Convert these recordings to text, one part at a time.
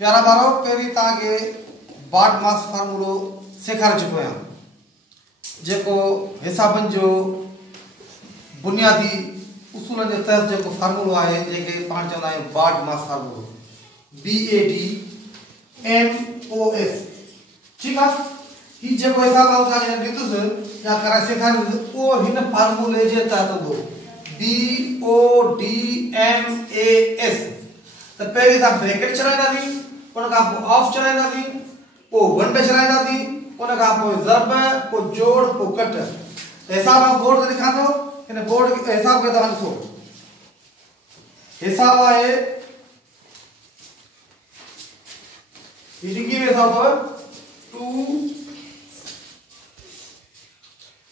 प्यारा बारो पहिरीं तव्हांखे बाट मास फार्मूलो सेखारे चुको आहियां, जेको हिसाबनि जो बुनियादी उसूलनि जे तहत जेको फार्मूलो आहे, जेके पाण चवंदा आहियूं बाट मास फार्मूलो, BADMOS। ठीकु आहे, हीउ जेको हिसाब आउं तव्हांखे ॾींदुसि या कराए सेखारींदुसि उहो हिन फार्मूले जे तहत हूंदो, BODMAS। त पहिरीं तव्हां ब्रैकेट चलाईंदासीं, उन खां पोइ ऑफ चलाईंदासीं, पोइ वंड चलाईंदासीं, उन खां पोइ ज़रब, पोइ जोड़, पोइ कट। त हिसाब आउं बोर्ड ते लिखां थो, हिन बोर्ड हिसाब खे तव्हां ॾिसो। हिसाब आहे हीउ डिंगी में हिसाब अथव 2।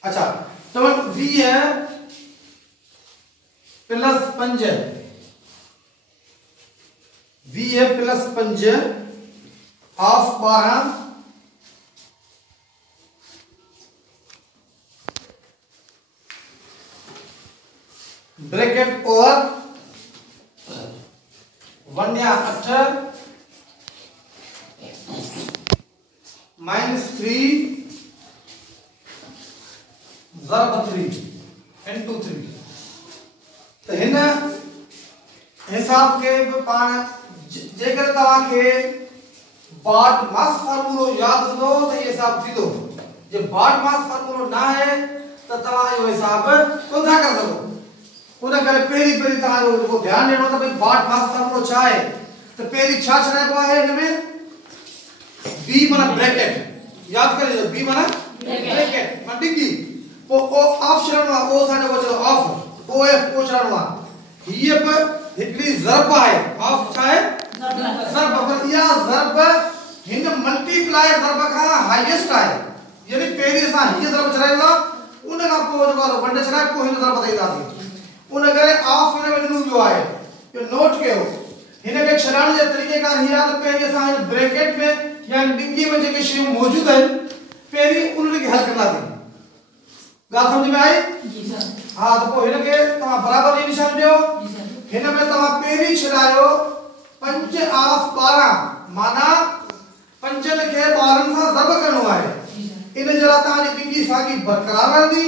अच्छा, तो 20 plus 5, 20 plus 5 of 12 bracket over 1 या 8 -3 ज़रब 3 into 3। तो हिन हिसाब के पाण जेकर तव्हांखे बाट मास फार्मूलो याद हूंदो त ये हिसाब थींदो। जे बाट मास फार्मूलो ना आहे त तव्हां इहो हिसाब कोन था करे सघो। उन करे पहिरीं तव्हांजो जेको ध्यानु ॾियणो त भई बाट मास फार्मूलो छा आहे। त पहिरीं छा छॾाइबो आहे हिन में, बी माना ब्रैकेट, याद करे बी माना ब्रैकेट माना डिंगी, पोइ ओ ऑफ छॾणो आहे, ओ असांजो बचो ऑफ, ओ एफ ओ छॾणो आहे। हीअ बि हिकिड़ी ज़रब आहे, ऑफ छा आहे ज़रब, पर इहा ज़रब हिन मल्टीप्लाई ज़रब खां हाईएस्ट आहे। यानी पहिरीं असां हीअ ज़रब छॾाईंदा, उन खां पोइ जेको आहे वंड छॾाए पोइ हिन ज़रब ते ईंदासीं। उन करे ऑफ हिन में ॾिनो वियो आहे, इहो नोट कयो। हिन खे छॾाइण जे तरीक़ेकार हीअ आहे त पहिरीं असां हिन ब्रैकेट में या डिंगी में जेके शयूं मौजूद आहिनि पहिरीं उन्हनि खे हल कंदासीं। ॻाल्हि सम्झ में आई? जी सर। हाँ, तो पोइ हिन खे तव्हां बराबर जी निशान ॾियो। हिन में तव्हां पहिरीं छॾायो 5 ऑफ 12 माना 5 खे 12 सां ज़रब करणो आहे। इन जे लाइ तव्हांजी डिंगी साॻी बरक़रार रहंदी,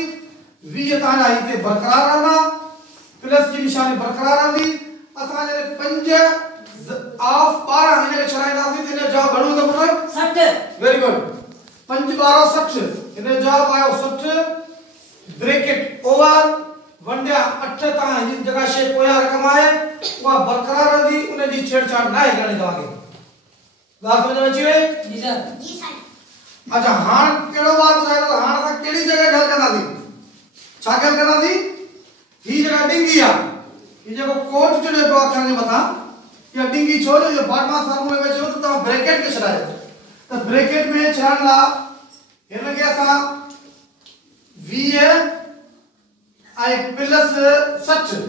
20 तव्हांजा हिते बरक़रार रहंदा, प्लस जी निशानी बरक़रार रहंदी। असां जे 5 ऑफ 12 हिन खे छॾाईंदासीं त हिन जो जवाब घणो ईंदो पुट? 60। वेरी गुड, 5 12 60, हिन जो जवाब आयो 60। ब्रैकेट ओवर 1 या 8 तव्हां जी जगह शे पोयां रक़म आहे उहा बरक़रार रहंदी, उन जी छेड़छाड़ न आहे करणी तव्हांखे। ॻाल्हि समझ में अची वई? जी सर। जी सर। अच्छा, हाणे कहिड़ो बात ॿुधायो त हाणे असां कहिड़ी जगह ॻाल्हि कंदासीं? छा ॻाल्हि कंदासीं? ही जगह डिंगी आहे, ही जेको कोट चढ़े पियो अखरनि जे मथां, इहा डिंगी छो जो इहो बाट मास फार्मूले में चयो त तव्हां ब्रैकेट खे छॾायो। त ब्रैकेट में छॾण लाइ हिन खे असां 20 आई प्लस 60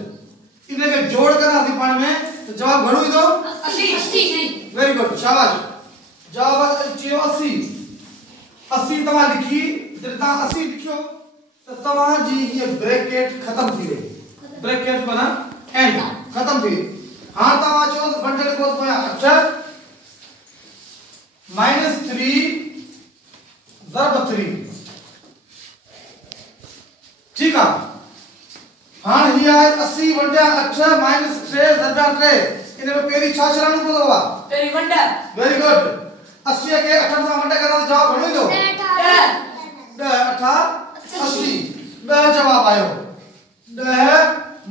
इन के जोड़ कर आदि पाण में तो जवाब घणो ईंदो? 80। वेरी गुड, शाबाश। जवाब चयो 80। 80 तव्हां लिखी, जॾहिं तव्हां 80 लिखियो त तव्हां जी ये ब्रैकेट खत्म थी वई। ब्रैकेट माना एंड खत्म थी। हां तव्हां चयो त बंडल को पोया 8 -3 ज़रब 3। ठीक है, हाँ ही है 80 वंडा 8 -3 ज़रब 3। इन में पहिरीं छा छॾणो पवंदो आहे? पहिरीं वंडा। Very good. 80 के 8 सां वंडा कंदा त जवाब घणो ईंदो? 10 8 80। 10 जवाब आयो। 10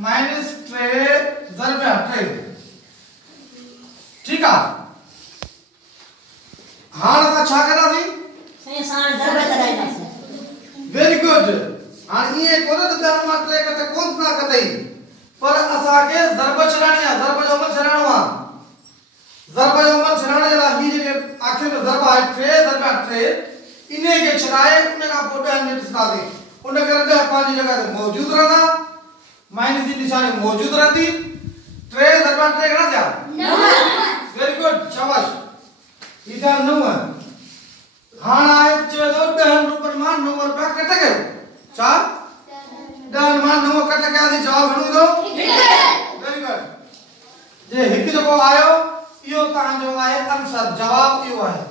-3 ज़रब 3। ठीक है, हाणे असां छा कंदासीं? सही सां ज़रब कराईंदासीं। Very good. हाणे ये कोन त 10 मां 3 कटे कोन ना कतई, पर असां के ज़रब छॾाणी आहे, ज़रब जो अमल छॾाणो आहे। ज़रब जो अमल छॾाइण जे लाइ ही जेके आखिर में ज़रब आहे 3 ज़रब 3 इने के छॾाए उन खां पोइ 10 में ॾिसंदासीं। उन करे 10 पंहिंजी जगह ते मौजूद रहंदा, माइनस जी निशानी मौजूद रहंदी। 3 ज़रब 3 घणा थिया? 9। वेरी गुड, शाबाश। ही थिया 9। हाणे आहे चयो 10 रुपए मां 9 रुपया कट कयो। छा? 10 मां 9 कट कया थी, जवाब घणो ईंदो? 1। Very good. जे हिकु जेको आयो इहो तव्हां तव्हां जो आहे आंसर जवाब इहो आहे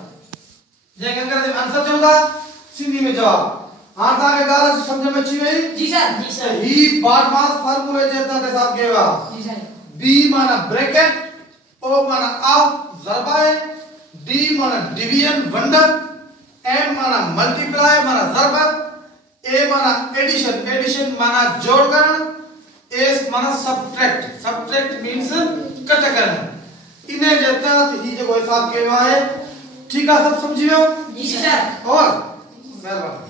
जंहिंखे अंग्रेजी में आंसर चवंदा सिंधी में जवाब हां तव्हांखे ॻाल्हि सम्झ में अची वई जी सर ही बाड मास फार्मूले जे तहत हिसाब कयो आहे जी सर बी माना ब्रैकेट ओ माना ऑफ ज़रबा है डी माना डिवीजन वंडर एम माना मल्टीप्लाई माना ज़रबा ए माना एडिशन एडिशन माना जोड़ करण एस माना सब्ट्रैक्ट मींस कट करण इने जे तहत ही जो हिसाब कयो आहे ठीक है सब समझियो जी सर और मेहरबानी।